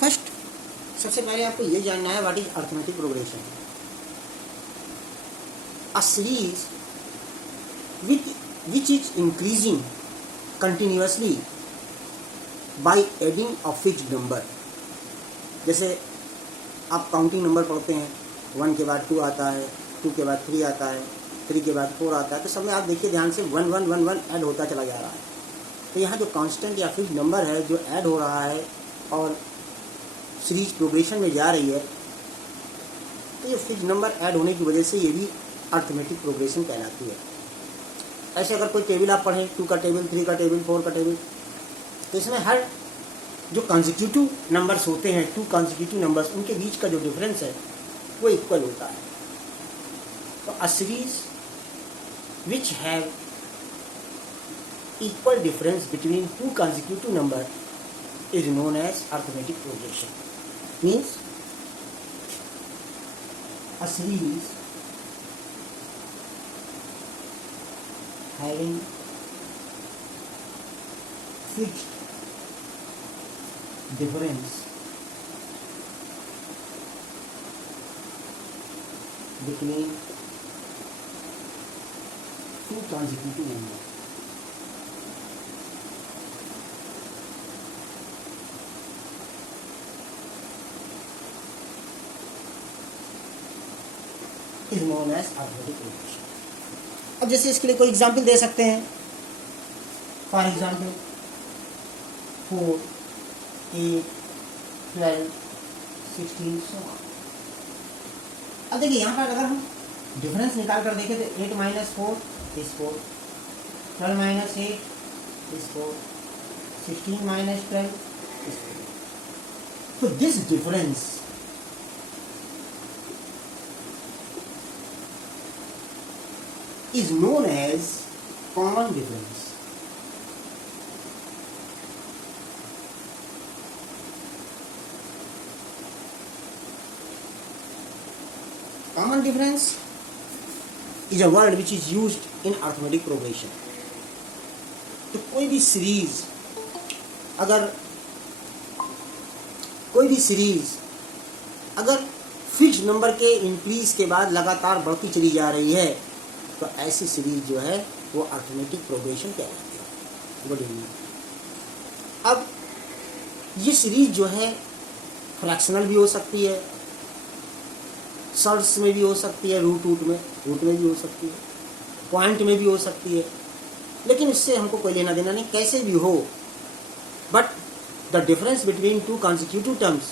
First, सबसे पहले आपको ये जानना है what is arithmetic progression. A series which is increasing continuously by adding a fixed number। जैसे आप काउंटिंग नंबर पढ़ते हैं, 1 के बाद 2 आता है, 2 के बाद 3 आता है, 3 के बाद 4 आता है, तो सब में आप देखिए ध्यान से 1 1 1 1 ऐड होता चला जा रहा है। तो यहाँ जो कांस्टेंट या फिक्स्ड नंबर है जो ऐड हो रहा है और सीरीज प्रोग्रेशन में जा रही है, तो ये फिक्स्ड नंबर ऐड होने की वजह से ये भी अरिथमेटिक प्रोग्रेशन कहलाती है। ऐसे अगर कोई टेबल आप पढ़ें, 2 का टेबल, 3 का टेबल, 4 का टेबल, तो इसमें हर जो कॉन्जिक्यूटिव नंबर्स होते हैं, 2 कॉन्जिक्यूटिव नंबर्स, उनके बीच का जो डिफरेंस है वो इक्वल होता है। तो a series which have equal difference between 2 consecutive number is known as arithmetic progression. Means a series having fixed difference between 2 consecutive numbers is known as arithmetic progression। अब जैसे इसके लिए कोई एग्जाम्पल दे सकते हैं, फॉर एग्जाम्पल 4, 8, 12, 16 so on। अब देखिए यहाँ पर अगर हम डिफरेंस निकाल कर देखें तो 8 - 4 is 4, 12 - 8 is 4, 16 - 12 is 4। So this difference is known as common difference। Common difference is a word which is used in arithmetic progression। तो कोई भी सीरीज अगर फिक्स्ड नंबर के इंक्रीज के बाद लगातार बढ़ती चली जा रही है, तो ऐसी सीरीज जो है वो अरिथमेटिक प्रोग्रेशन कहलाती है। Good evening. अब ये सीरीज जो है फ्रैक्शनल भी हो सकती है, सर्ट्स में भी हो सकती है, रूट में भी हो सकती है, पॉइंट में भी हो सकती है, लेकिन इससे हमको कोई लेना देना नहीं, कैसे भी हो, but the difference between 2 consecutive terms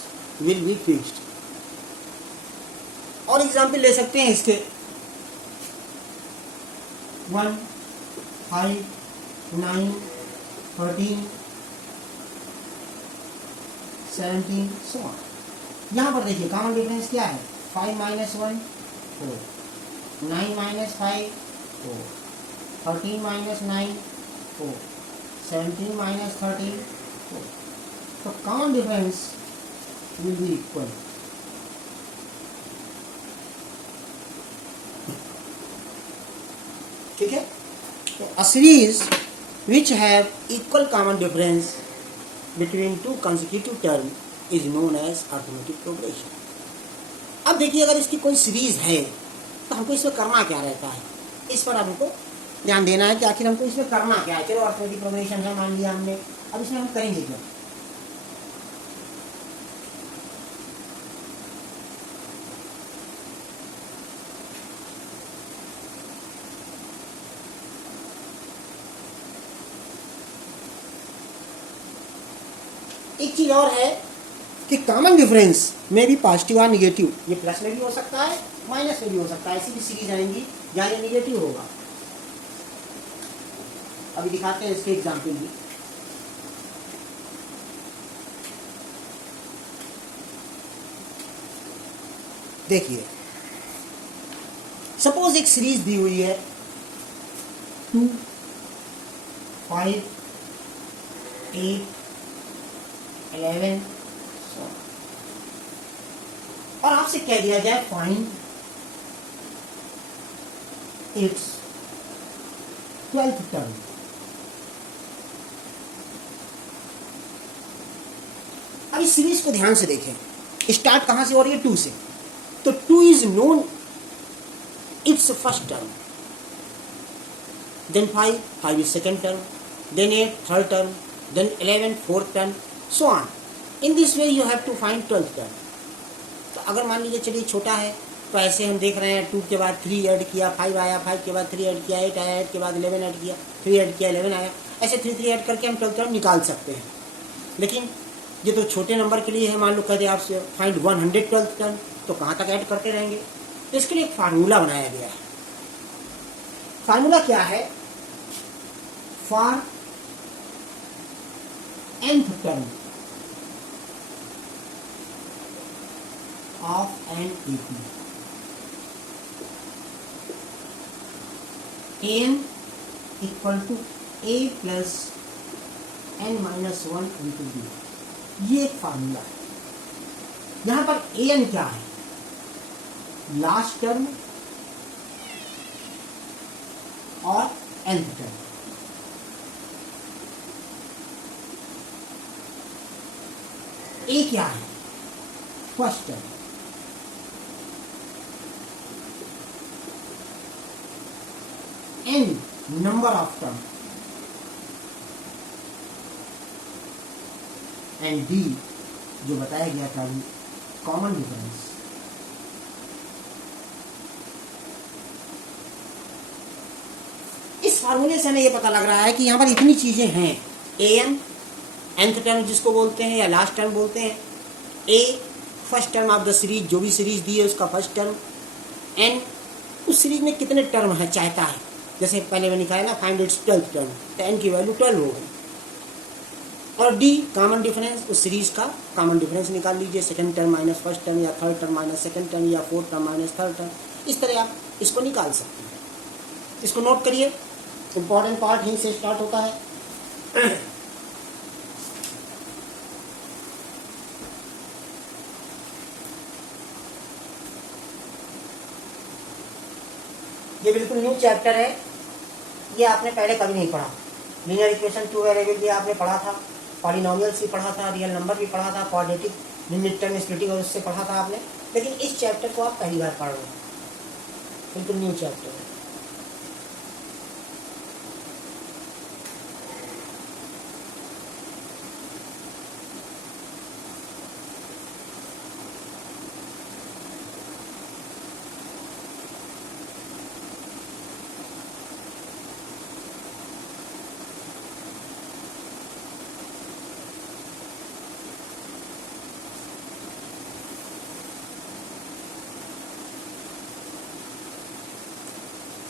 will be fixed. और एग्जाम्पल ले सकते हैं इसके 1, 5, 9, 13, 17 so on। यहाँ पर देखिए कॉमन डिफरेंस क्या है, 5 - 1 4, 9 - 5 4, 13 - 9 4, 17 - 13 4। तो common difference will be equal. ठीक है, तो a series which have equal common difference between 2 consecutive term is known as arithmetic progression. अब देखिए अगर इसकी कोई सीरीज है तो हमको इसमें करना क्या रहता है, इस पर हमको ध्यान देना है कि आखिर हमको इसमें करना क्या है। चलो अरिथमेटिक प्रोग्रेशन है मान लिया हमने, अब इसमें हम करेंगे क्या। एक चीज और है कि कॉमन डिफरेंस में भी पॉजिटिव और निगेटिव, ये प्लस में भी हो सकता है, माइनस में भी हो सकता है, ऐसी भी सीरीज आएंगी जहाँ ये निगेटिव होगा। अभी दिखाते हैं इसके एग्जाम्पल भी। देखिए सपोज एक सीरीज दी हुई है 2, 5, 8, 11 और आपसे कह दिया जाए फाइंड इट्स 12th टर्म। अब इस सीरीज को ध्यान से देखें, स्टार्ट कहाँ से हो रही है? 2 से। तो 2 is known its first term, then 5 is second term, then 8 third term, then 11 fourth term, so on. In this way you have to find 12th term. तो अगर मान लीजिए चलिए छोटा है, तो ऐसे हम देख रहे हैं 2 के बाद 3 ऐड किया, 5 आया, 5 के बाद 3 ऐड किया, 8 आया, 8 के बाद 11 ऐड किया, 3 ऐड किया, 11 आया, ऐसे 3 ऐड करके हम 12th टर्म निकाल सकते हैं। लेकिन ये तो छोटे नंबर के लिए है, मान लो कहते आपसे फाइंड 112th टर्म, तो कहाँ तक ऐड करते रहेंगे? तो इसके लिए एक फार्मूला बनाया गया है। फार्मूला क्या है? For nth term of an AP, an equal to a plus n-1 into b, ये एक फार्मूला है। यहां पर an क्या है? लास्ट टर्म और nth टर्म। a क्या है? First term. n number of term and d जो बताया गया था कॉमन डिफरेंस। इस फार्मूले से हमें ये पता लग रहा है कि यहाँ पर इतनी चीजें हैं। an nth टर्म जिसको बोलते हैं या लास्ट टर्म बोलते हैं, a first term of the series, जो भी सीरीज दी है उसका फर्स्ट टर्म, n उस सीरीज में कितने टर्म है चाहता है। जैसे पहले मैंने निकाला ना फाइंड इट्स 12th टर्म, तो n की वैल्यू 12 हो गई। और d कॉमन डिफरेंस, उस सीरीज का कॉमन डिफरेंस निकाल लीजिए, second term minus first term या third term minus second term या fourth term minus third term. इस तरह आप इसको निकाल सकते हैं। इसको नोट करिए, इंपॉर्टेंट पार्ट यहीं से स्टार्ट होता है। ये बिल्कुल न्यू चैप्टर है, ये आपने पहले कभी नहीं पढ़ा। लीनियर इक्वेशन 2 वेरिएबल भी आपने पढ़ा था, पॉलिनोमियल्स भी पढ़ा था, रियल नंबर भी पढ़ा था, क्वाड्रेटिक लिमिट टर्म स्प्लिटिंग और उससे पढ़ा था आपने। लेकिन इस चैप्टर को आप पहली बार पढ़ रहे हैं, बिल्कुल न्यू चैप्टर है।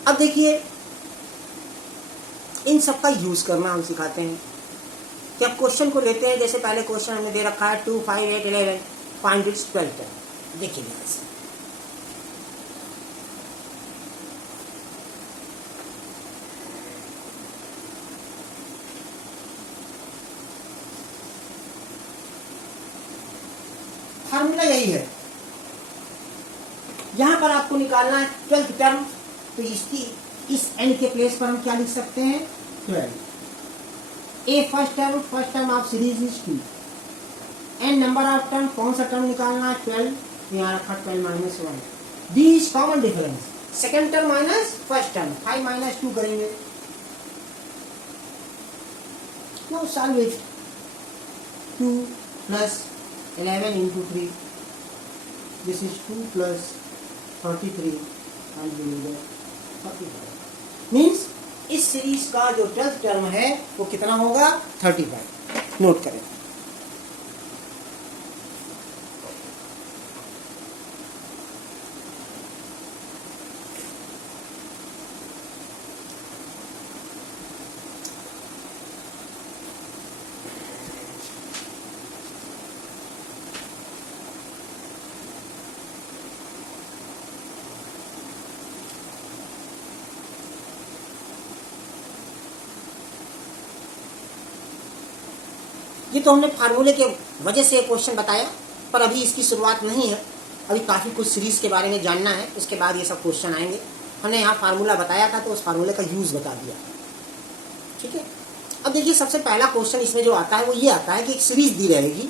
अब देखिए, इन सब का यूज करना हम सिखाते हैं कि अब क्वेश्चन को लेते हैं। जैसे पहले क्वेश्चन हमने दे रखा है 2, 5, 8, 11 फाइंड इट्स 12th टर्म। देखिए ध्यान से, फार्मूला यही है। यहां पर आपको निकालना है 12th टर्म, तो इसकी इस n के प्लेस पर हम क्या लिख सकते हैं? 12। a first term of series is 2, n number of term, कौन सा टर्म निकालना है? 12, यहाँ रखा 12 minus 1। d is common difference, second term minus first term, 5 minus 2 करेंगे। Now solve it. 2 plus 11 into 3, this is 2 plus 33 and means इस series का जो 12th टर्म है वो कितना होगा? 35। नोट करें। ये तो हमने फार्मूले के वजह से क्वेश्चन बताया, पर अभी इसकी शुरुआत नहीं है। अभी काफ़ी कुछ सीरीज के बारे में जानना है, उसके बाद ये सब क्वेश्चन आएंगे। हमने यहाँ फार्मूला बताया था तो उस फार्मूले का यूज़ बता दिया, ठीक है। अब देखिए, सबसे पहला क्वेश्चन इसमें जो आता है वो ये आता है कि एक सीरीज दी रहेगी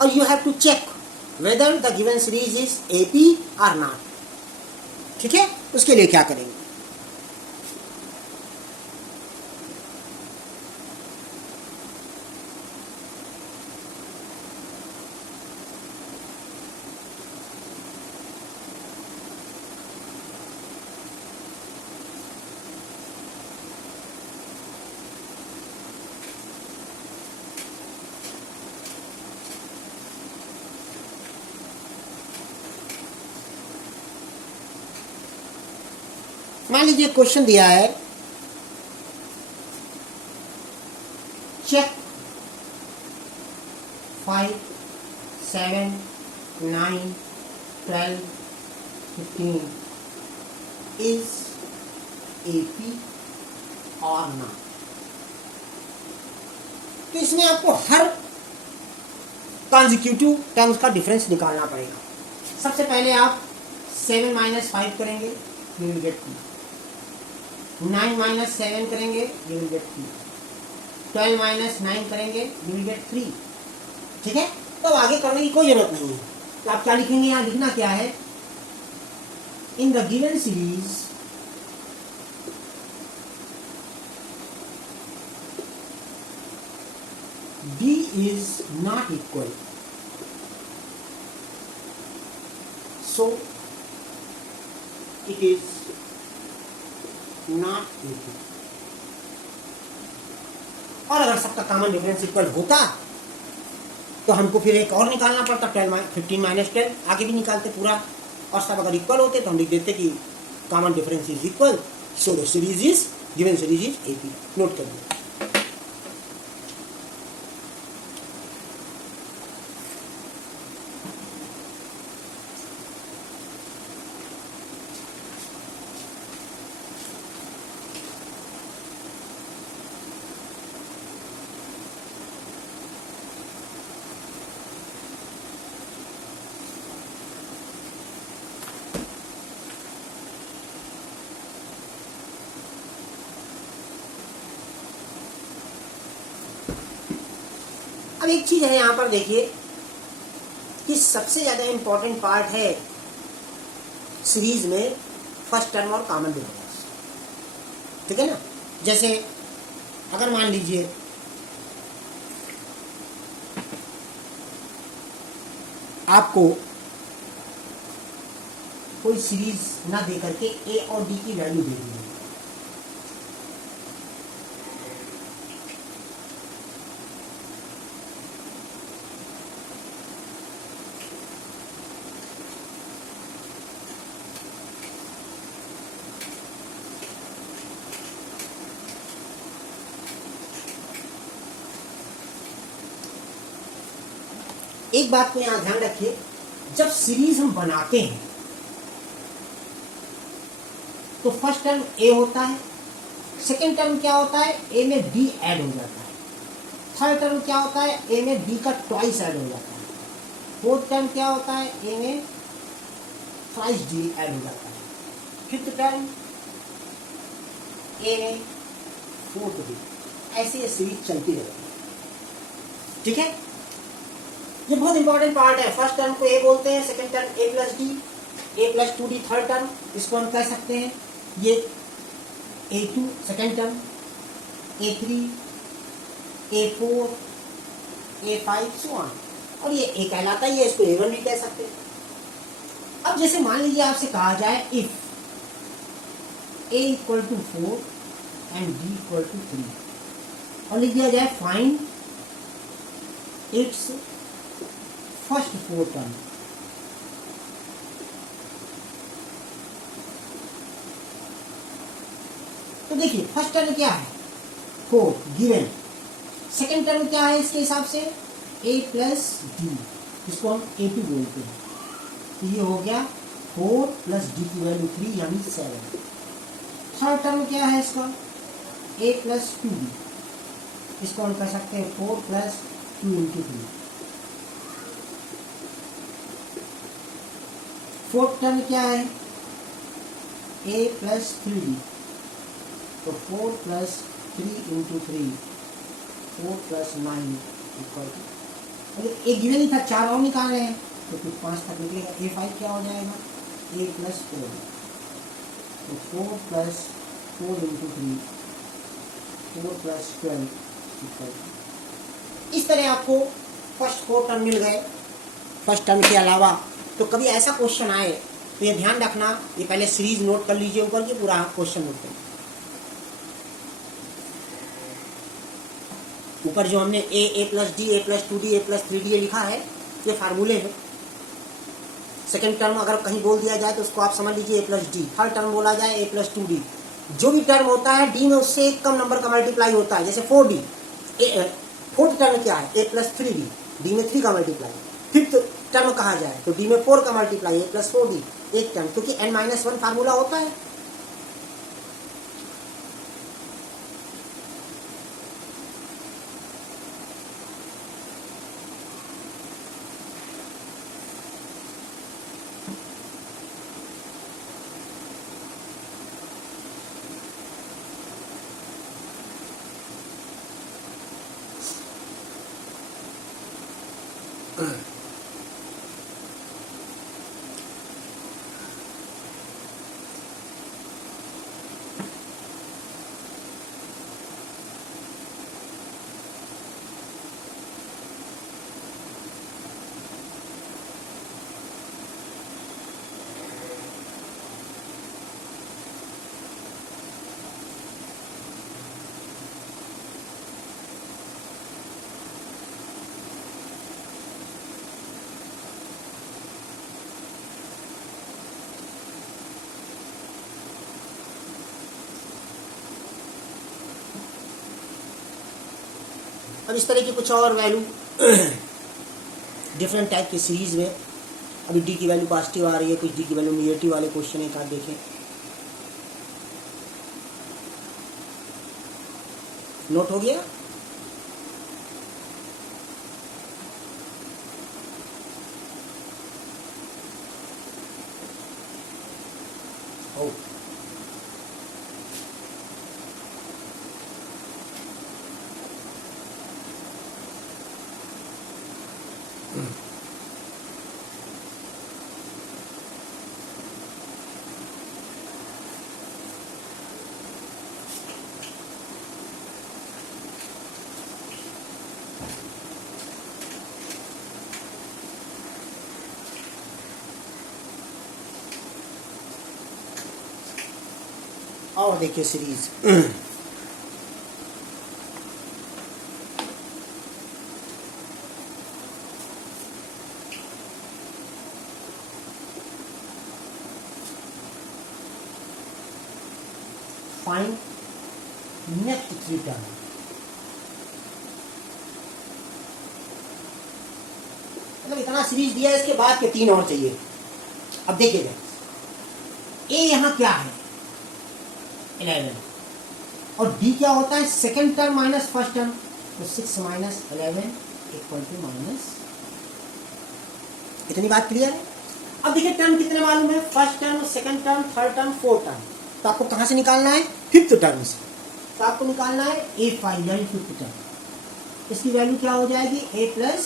और you have to check whether the given series is AP or not. ठीक है, उसके लिए क्या करेंगे? मान लीजिए क्वेश्चन दिया है, check 5, 7, 9, 12, 15 is AP or not. तो इसमें आपको हर कॉन्जिक्यूटिव टर्म्स का डिफरेंस निकालना पड़ेगा। सबसे पहले आप 7 - 5 करेंगे, यू विल गेट 2। 9 - 7 करेंगे, यू विल गेट 3। 12 - 9 करेंगे, यू विल गेट 3। ठीक है, तो आगे करने की कोई जरूरत नहीं है। तो आप क्या लिखेंगे? यहाँ लिखना क्या है? In the given series D is not equal, so it is not equal। और अगर सबका कॉमन डिफरेंस इक्वल होता तो हमको फिर एक और निकालना पड़ता, 15 - 10 आगे भी निकालते पूरा, और सब अगर इक्वल होते तो हम लिख देते कि common difference is equal, so the series is given series is AP. Note कर लो। अब एक चीज है यहाँ पर देखिए कि सबसे ज्यादा इंपॉर्टेंट पार्ट है सीरीज में फर्स्ट टर्म और कॉमन डिफरेंस। ठीक है ना? जैसे अगर मान लीजिए आपको कोई सीरीज ना दे करके ए और डी की वैल्यू दे दी है, एक बात को यहां ध्यान रखिए, जब सीरीज हम बनाते हैं तो फर्स्ट टर्म ए होता है, सेकेंड टर्म क्या होता है? ए में डी ऐड हो जाता है। थर्ड टर्म क्या होता है? ए में डी का ट्वाइस ऐड हो जाता है। फोर्थ टर्म क्या होता है? ए में थ्राइस डी ऐड हो जाता है। फिफ्थ टर्म ए में फोर्थ डी। ऐसे ये सीरीज चलती रहती है। ठीक है, ये बहुत इंपॉर्टेंट पार्ट है। फर्स्ट टर्म को ए बोलते हैं, सेकेंड टर्म ए प्लस डी, ए प्लस 2d थर्ड टर्म, इसको हम कह सकते हैं ये A2 second term, A3, A4, A5 so on, और ये A कहलाता है, ये इसको A1 भी कह सकते हैं। अब जैसे मान लीजिए आपसे कहा जाए इफ A = 4 एंड D = 3, और लिख दिया जाए फाइंड इट्स फर्स्ट 4 टर्म। तो देखिए फर्स्ट टर्म क्या है? 4 गिवन। सेकेंड टर्म क्या है इसके हिसाब से? A प्लस डी, इसको हम A2 बोलते हैं। तो ये हो गया 4 प्लस डी की वैल्यू 3 यानी 7। थर्ड टर्म क्या है इसका? A प्लस 2d, इसको हम कह सकते हैं 4 प्लस 2 × 3। फोर्थ टर्म क्या है? A प्लस 3d, तो 4 प्लस 3 × 3, 4 प्लस 9 = एक गिवन ही था, 4 और निकाल रहे हैं तो फिर 5 तक निकलेगा। A5 क्या हो जाएगा, A + 4, तो 4 + 4 × 3, 4 + 12। इस तरह आपको फर्स्ट 4 टर्म मिल गए। फर्स्ट टर्म के अलावा तो कभी ऐसा क्वेश्चन आए तो ये ध्यान रखना, ये पहले सीरीज नोट कर लीजिए ऊपर की, पूरा क्वेश्चन नोट करिए। ऊपर जो हमने A + D, A + 2D, A + 3D लिखा है, ये फार्मूले हैं। सेकेंड टर्म अगर कहीं बोल दिया जाए तो उसको आप समझ लीजिए A + D। थर्ड टर्म बोला जाए A + 2D। जो भी टर्म होता है D में उससे एक कम नंबर का मल्टीप्लाई होता है, जैसे 4D। फोर्थ टर्म क्या है, A + 3D, D में 3 का मल्टीप्लाई। फिफ्थ टर्म कहा जाए तो D में 4 का मल्टीप्लाई, A + 4D एक टर्म, क्योंकि n-1 फार्मूला होता है। अब इस तरह की कुछ और वैल्यू डिफरेंट टाइप की सीरीज में, अभी D की वैल्यू पॉजिटिव आ रही है, कुछ D की वैल्यू निगेटिव वाले क्वेश्चन एक आध देखें। नोट हो गया? ओ और देखिए सीरीज फाइंड नेक्स्ट 3 टर्म। मतलब इतना सीरीज दिया है, इसके बाद के 3 और चाहिए। अब देखिएगा, ए यहाँ क्या है 11, और डी क्या होता है second term minus first term, तो 6 - 11 = माइनस। इतनी बात क्लियर है? अब देखिए टर्म कितने मालूम है, first term, second term, third term, fourth term. तो आपको कहां से निकालना है, फिफ्थ टर्म से। तो आपको निकालना है A5 यानी फिफ्थ टर्म। इसकी वैल्यू क्या हो जाएगी, A +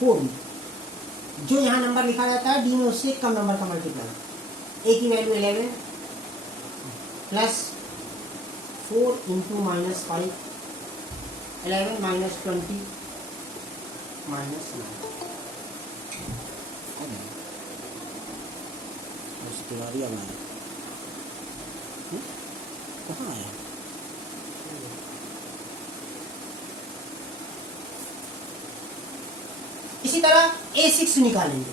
4D। जो यहाँ नंबर लिखा जाता है D में उससे कम नंबर का मल्टीप्लाई। A की वैल्यू 11 + 4 × -5, 11 - 20 -9। उसके बाद ये बनाया कहाँ आया, इसी तरह A6 निकालेंगे।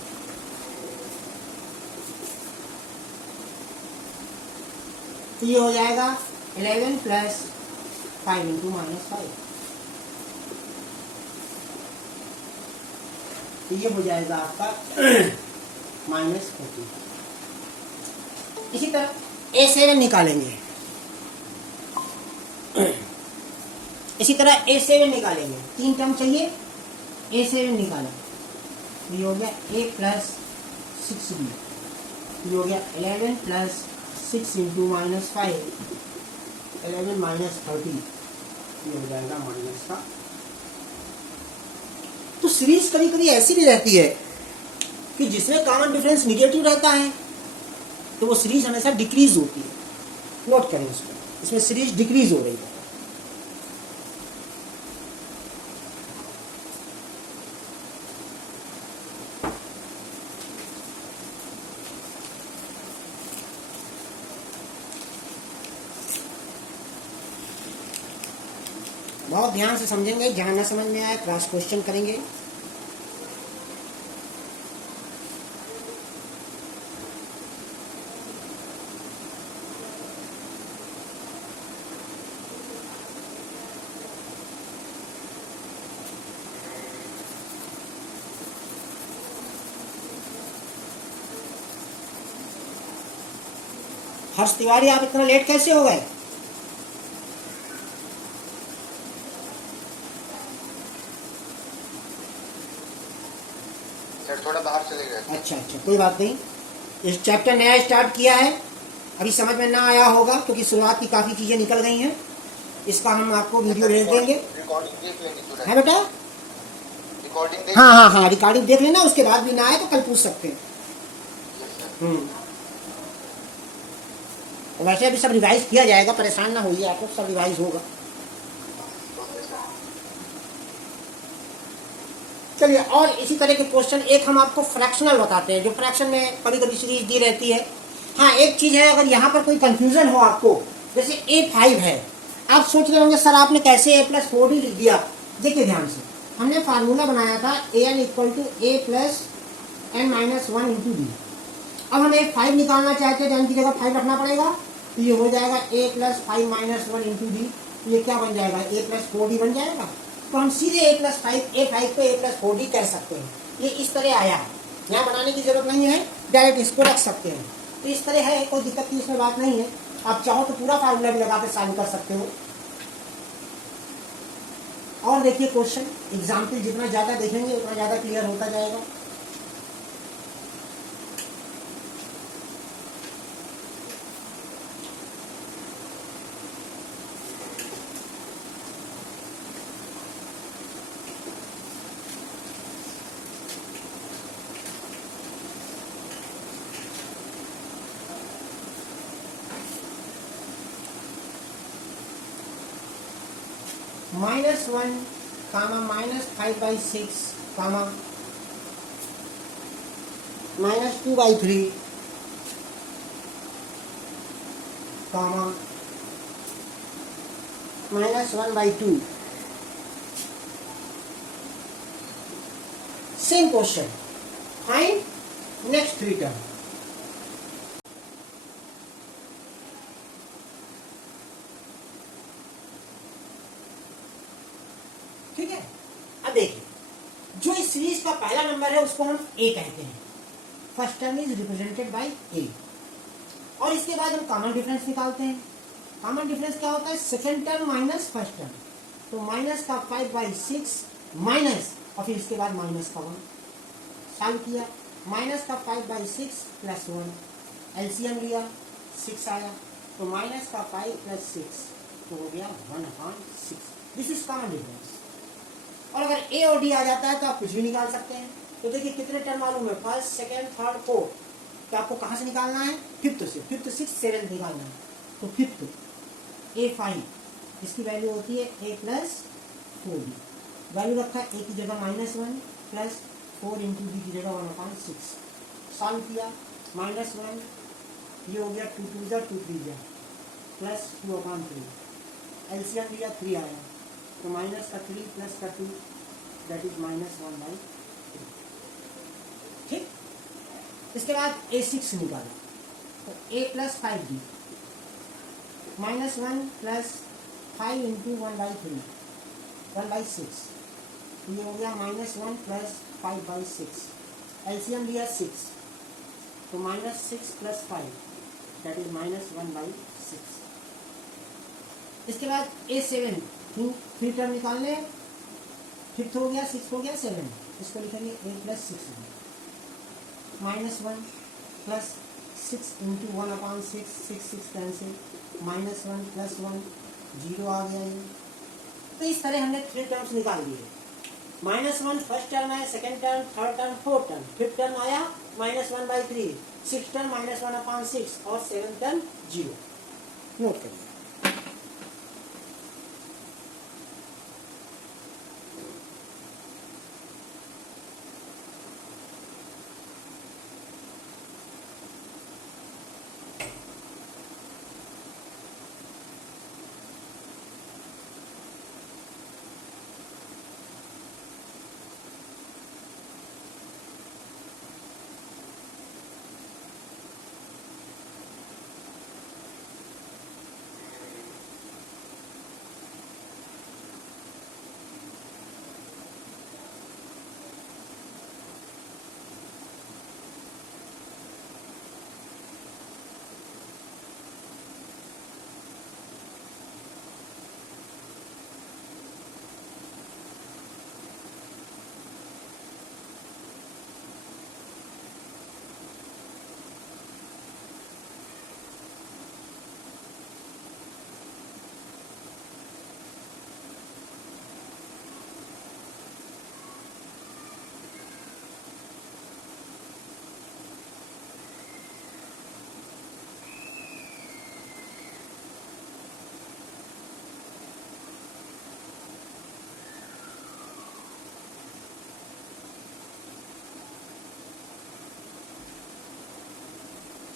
तो ये हो जाएगा 11 + 5 × -5, तो ये हो जाएगा आपका -40। इसी तरह A7 निकालेंगे। इसी तरह A7 निकालेंगे, 3 टर्म चाहिए, A7 निकालें। तो ये हो गया A + 6B, ये हो गया 11 + 6 × -5, 11 - 30, ये हो जाएगा माइनस का तो सीरीज कभी कभी ऐसी भी रहती है कि जिसमें कॉमन डिफरेंस निगेटिव रहता है, तो वो सीरीज हमेशा डिक्रीज होती है। नोट करें इसको, इसमें सीरीज डिक्रीज हो रही है। बहुत ध्यान से समझेंगे, जहां ना समझ में आए क्रॉस क्वेश्चन करेंगे। हर्ष तिवारी, आप इतना लेट कैसे हो गए? थोड़ा बाहर चले गए। अच्छा, कोई बात नहीं। इस चैप्टर नया स्टार्ट किया है, अभी समझ में ना आया होगा क्योंकि शुरुआत की काफ़ी चीज़ें निकल गई हैं। इसका हम आपको वीडियो भेज देंगे। है बेटा? रिकॉर्डिंग हाँ, रिकॉर्डिंग देख लेना, उसके बाद भी ना आए तो कल पूछ सकते हैं। वैसे अभी सब रिवाइज किया जाएगा, परेशान ना होइए, आपको सब रिवाइज होगा। चलिए, और इसी तरह के क्वेश्चन एक हम आपको फ्रैक्शनल बताते हैं, जो फ्रैक्शन में कभी कभी सीरीज दी रहती है। हाँ, एक चीज है, अगर यहाँ पर कोई कंफ्यूजन हो आपको, जैसे A5 है, आप सोच रहे होंगे सर आपने कैसे A+4D लिख दिया। देखिए ध्यान से, हमने फार्मूला बनाया था AN = A+n-1 × D। अब हमें 5 निकालना चाहते हैं तो n की जगह 5 रखना पड़ेगा, तो ये हो जाएगा A+5 - 1 × D। ये क्या बन जाएगा? A+4D बन जाएगा। तो हम सीधे A5 को A+4D कह सकते हैं। ये इस तरह आया है, यहाँ बनाने की जरूरत नहीं है, डायरेक्ट इसको रख सकते हैं। तो इस तरह है, कोई दिक्कत की इसमें बात नहीं है। आप चाहो तो पूरा फार्मूला भी लगा के सॉल्व कर सकते हो। और देखिए क्वेश्चन, एग्जाम्पल जितना ज़्यादा देखेंगे उतना ज़्यादा क्लियर होता जाएगा। -1, -5/6, -2/3, -1/2। Same question, find next 3 term. ठीक है, अब देखिए, जो इस सीरीज का पहला नंबर है उसको हम A कहते हैं। First term is represented by A। और इसके बाद हम कॉमन डिफरेंस निकालते हैं। कॉमन डिफरेंस क्या होता है? Second term minus first term. तो माइनस का 5/6 माइनस, और फिर इसके बाद माइनस का 1। सॉल्व किया, माइनस का 5/6 + 1, एलसीएम लिया, 6 आया। तो माइनस का 5 + 6 तो हो गया 1/6। This is common difference. और अगर A और D आ जाता है तो आप कुछ भी निकाल सकते हैं। तो देखिए कितने टर्म मालूम है? First, second, third, fourth. तो आपको कहाँ से निकालना है? फिफ्थ से। फिफ्थ, सिक्स, सेवेंथ निकालना है। तो फिफ्थ A5, इसकी वैल्यू होती है A+4D। वैल्यू रखा है A की जगह -1 + 4 × D की जगह 1/6। सॉल्व किया, -1, ये हो गया 2 × 2 = 2 × 3 + 2/3। एलसीएम लिया, 3 आया। तो माइनस का 3 + का 2 दैट इज -1/3। ठीक, इसके बाद A6 निकालो। तो A+5D, -1 + 5 × 1/3, 1/6। ये हो गया -1 + 5/6। एलसीएम लिया 6, तो -6 + 5 दैट इज -1/6। इसके बाद A7, 3 टर्म निकालने, फिफ्थ हो गया, 6 हो गया, 7। इसको लिखेंगे A+6D, -1 + 6 × 1/6, 6 कैंसिल, -1 + 1 0 आ गया ये। तो इस तरह हमने 3 टर्म्स निकाल दिए। -1 फर्स्ट टर्म है, second term, third term, fourth term, fifth term आया -1/3, सिक्स टर्म -1/6 और सेवन टर्म 0। नोट करिए।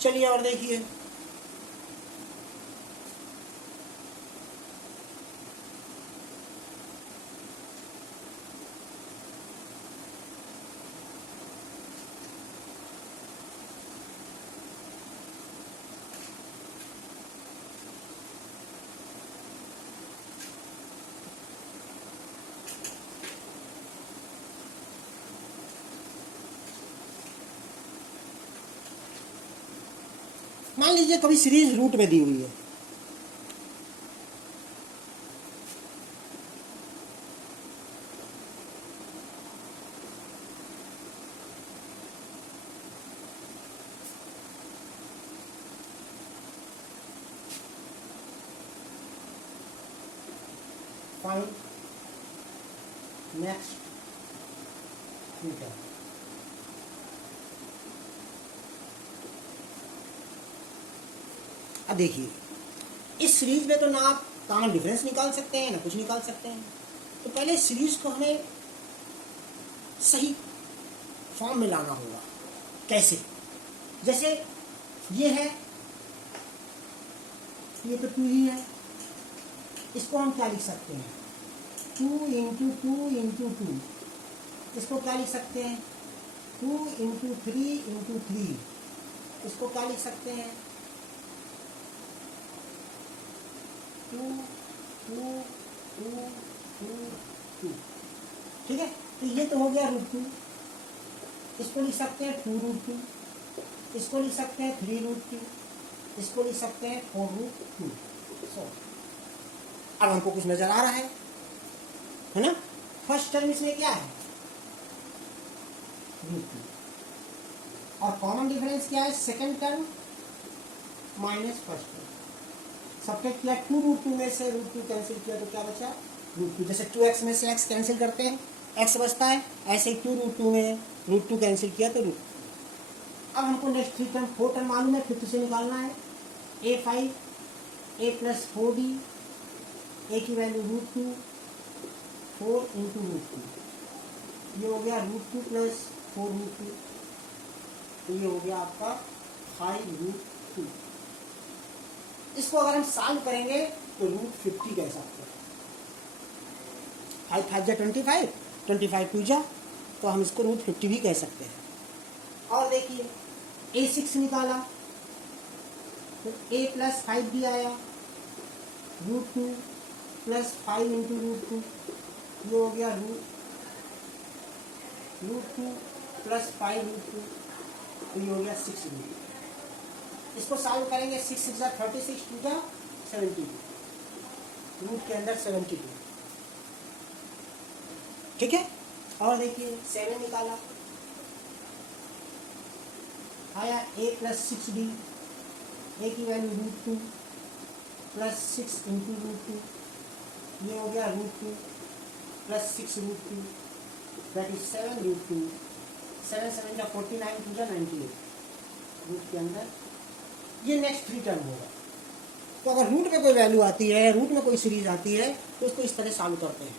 चलिए और देखिए, मान लीजिए कभी सीरीज रूट में दी हुई है, फाइंड नेक्स्ट मीटर। अब देखिए, इस सीरीज में तो ना आप कॉमन डिफरेंस निकाल सकते हैं ना कुछ निकाल सकते हैं। तो पहले सीरीज को हमें सही फॉर्म में लाना होगा। कैसे? जैसे ये है, ये तो 2 ही है, इसको हम क्या लिख सकते हैं? 2 इंटू 2 इंटू 2। इसको क्या लिख सकते हैं? 2 इंटू 3 इंटू 3। इसको क्या लिख सकते हैं? 2 2 2 2 2। ठीक है, तो ये तो हो गया √2। इसको लिख सकते हैं 2√2। इसको लिख सकते हैं 3√2। इसको लिख सकते हैं 4√2। अब हमको कुछ नजर आ रहा है ना? फर्स्ट टर्म इसमें क्या है? √2। और कॉमन डिफरेंस क्या है? Second term minus first term. Subtract किया 2√2 में से √2 कैंसिल किया तो क्या बचा? √2। जैसे 2x में से x कैंसिल करते हैं, x बचता है, ऐसे ही 2√2 में √2 कैंसिल किया तो √2। अब हमको नेक्स्ट 3 टर्म 4 टर्म मालूम है, फिफ्थ से निकालना है। a5 a plus 4d, a की वैल्यू √2, 4 इंटू √2। ये हो गया √2 प्लस 4√2, तो ये हो गया आपका 5√2। इसको अगर हम सॉल्व करेंगे तो √50 कह सकते हैं। 5 5 जा 25, 25 2 जा, तो हम इसको √50 भी कह सकते हैं। और देखिए, a6 निकाला तो a प्लस 5d आया, √2 प्लस 5 इंटू √2, ये हो गया √2 प्लस 5√2, तो ये हो गया 6√2। इसको सॉल्व करेंगे, 6 6 जा 36, 2 जा 72, रूट के अंदर 72। ठीक है, और देखिए 7 निकाला, आया a प्लस 6d, a की वैल्यू √2 प्लस 6 इंटू √2, ये हो गया √2 प्लस 6√2, दैट इज 7 रूट 2, 7 7 जा 49, 2 जा 98 रूट के अंदर। ये नेक्स्ट 3 टर्म होगा। तो अगर रूट में कोई वैल्यू आती है, रूट में कोई सीरीज आती है, तो उसको इस तरह सॉल्व करते हैं।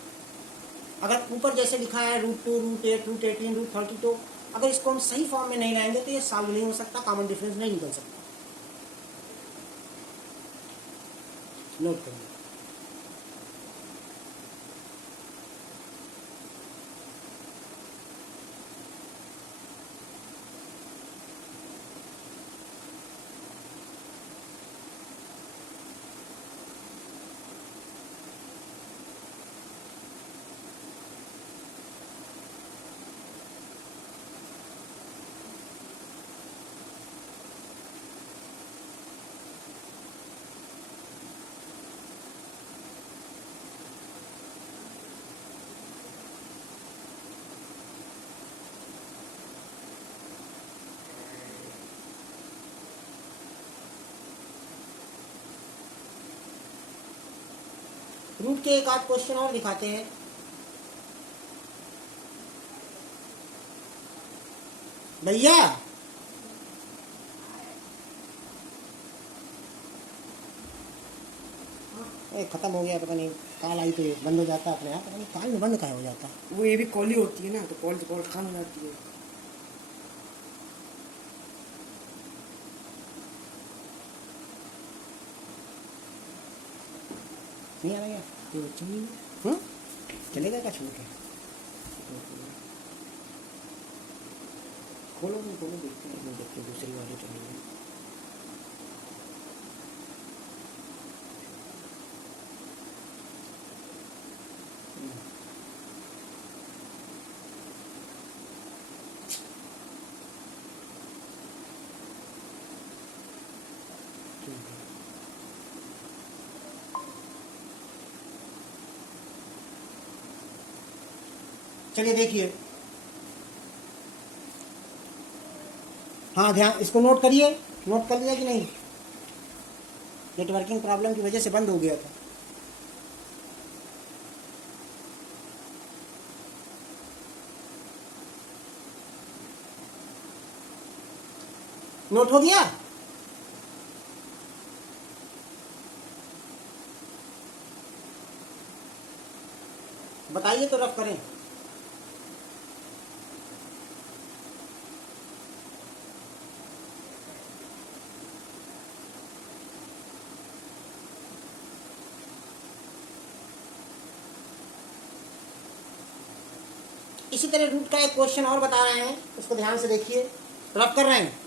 अगर ऊपर जैसे लिखा है रूट 2, रूट 8, रूट 18, रूट 30, तो अगर इसको हम सही फॉर्म में नहीं लाएंगे तो ये सॉल्व नहीं हो सकता, कॉमन डिफरेंस नहीं निकल सकता। नोट करिए। रूट के एक आध क्वेश्चन और दिखाते हैं। भैया खत्म हो गया, पता नहीं कॉल आई तो बंद हो जाता है अपने आप, पता नहीं कॉल में बंद कहाँ हो जाता है। वो ये भी कॉल ही होती है ना, तो कॉल खान हो जाती है। नहीं आ रहा है चलेगा क्या छोड़ के? खोलो देखते हैं, देखते दूसरी वाली चलेगी। चलिए देखिए, हाँ ध्यान, इसको नोट करिए। नोट कर लिया कि नहीं? नेटवर्किंग प्रॉब्लम की वजह से बंद हो गया था। नोट हो गया? बताइए तो रफ करें। इसी तरह रूट का एक क्वेश्चन और बता रहे हैं, उसको ध्यान से देखिए। रफ कर रहे हैं।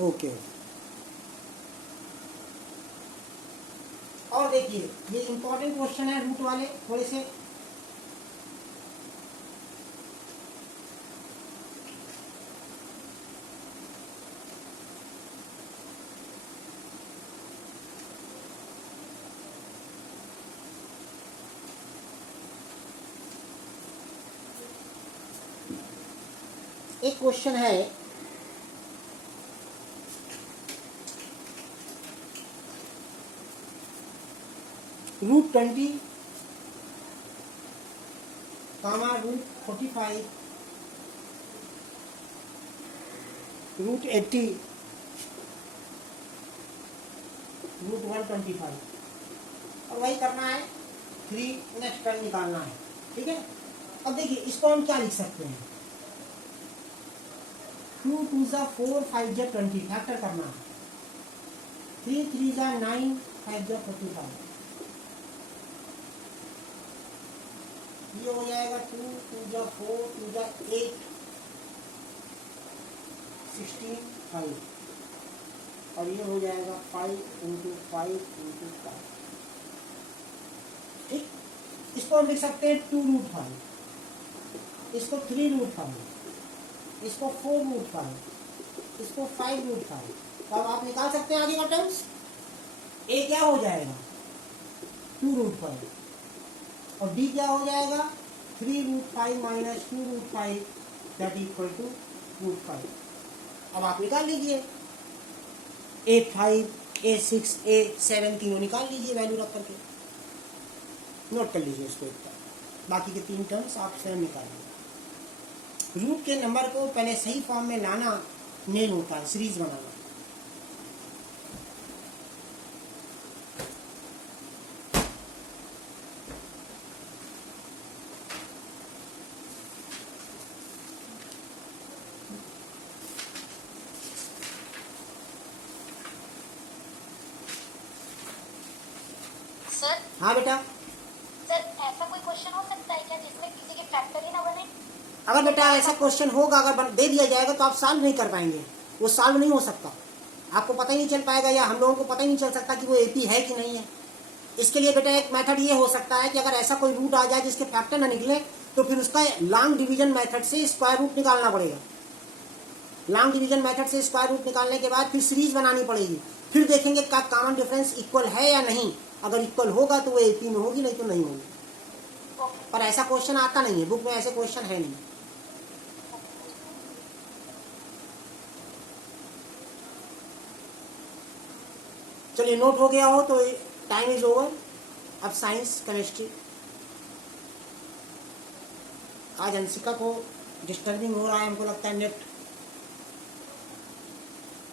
ओके। और देखिए, ये इंपॉर्टेंट क्वेश्चन है रूट वाले थोड़े से। एक क्वेश्चन है, रूट 20 कामा रूट 45 रूट 80 रूट 125, और वही करना है। 3 नेक्स्ट टर्म निकालना है, ठीक है। अब देखिए, इसको हम क्या लिख सकते हैं? 2 2 जा 4, 5 जा 20, फैक्टर करना है। 3 3 जा 9, 5 जा 45, ये हो जाएगा 2 2 जा 4, 2 जा 8, 16, 5, और ये हो जाएगा 5 × 5 × 5। ठीक, इसको हम लिख सकते हैं 2 रूट 5, इसको 3 रूट 5, इसको 4 रूट 5, इसको 5 रूट 5। तो अब आप निकाल सकते हैं आगे का टर्म्स। ए क्या हो जाएगा? 2 रूट 5, और डी क्या हो जाएगा? 3 root 5 minus 2 root 5 that equal to root 5। अब आप निकाल लीजिए, A5, A6, A7 तीनों निकाल लीजिए वैल्यू रख करके। नोट कर लीजिए इसको एक बार। बाकी के 3 टर्म्स आप स्वयं निकालिए। रूट के नंबर को पहले सही फॉर्म में लाना मेन होता है, सीरीज बनाना। सर हाँ बेटा, सर ऐसा कोई क्वेश्चन हो सकता है क्या जिसमें किसी के फैक्टर ही ना बने? अगर बेटा ऐसा क्वेश्चन होगा, अगर दे दिया जाएगा तो आप सॉल्व नहीं कर पाएंगे, वो सॉल्व नहीं हो सकता, आपको पता ही नहीं चल पाएगा, या हम लोगों को पता ही नहीं चल सकता कि वो एपी है कि नहीं है। इसके लिए बेटा एक मेथड ये हो सकता है कि अगर ऐसा कोई रूट आ जाए जिसके फैक्टर ना निकले, तो फिर उसका लॉन्ग डिवीजन मेथड से स्क्वायर रूट निकालना पड़ेगा। लॉन्ग डिवीजन मेथड से स्क्वायर रूट निकालने के बाद फिर सीरीज बनानी पड़ेगी, फिर देखेंगे का कॉमन डिफरेंस इक्वल है या नहीं। अगर इक्वल होगा तो वो एपी में होगी, नहीं तो नहीं होगी। पर ऐसा क्वेश्चन आता नहीं है, बुक में ऐसे क्वेश्चन है नहीं। चलिए नोट हो गया हो तो टाइम इज ओवर। अब साइंस केमिस्ट्री। आज अंशिका को डिस्टर्बिंग हो रहा है, हमको लगता है नेट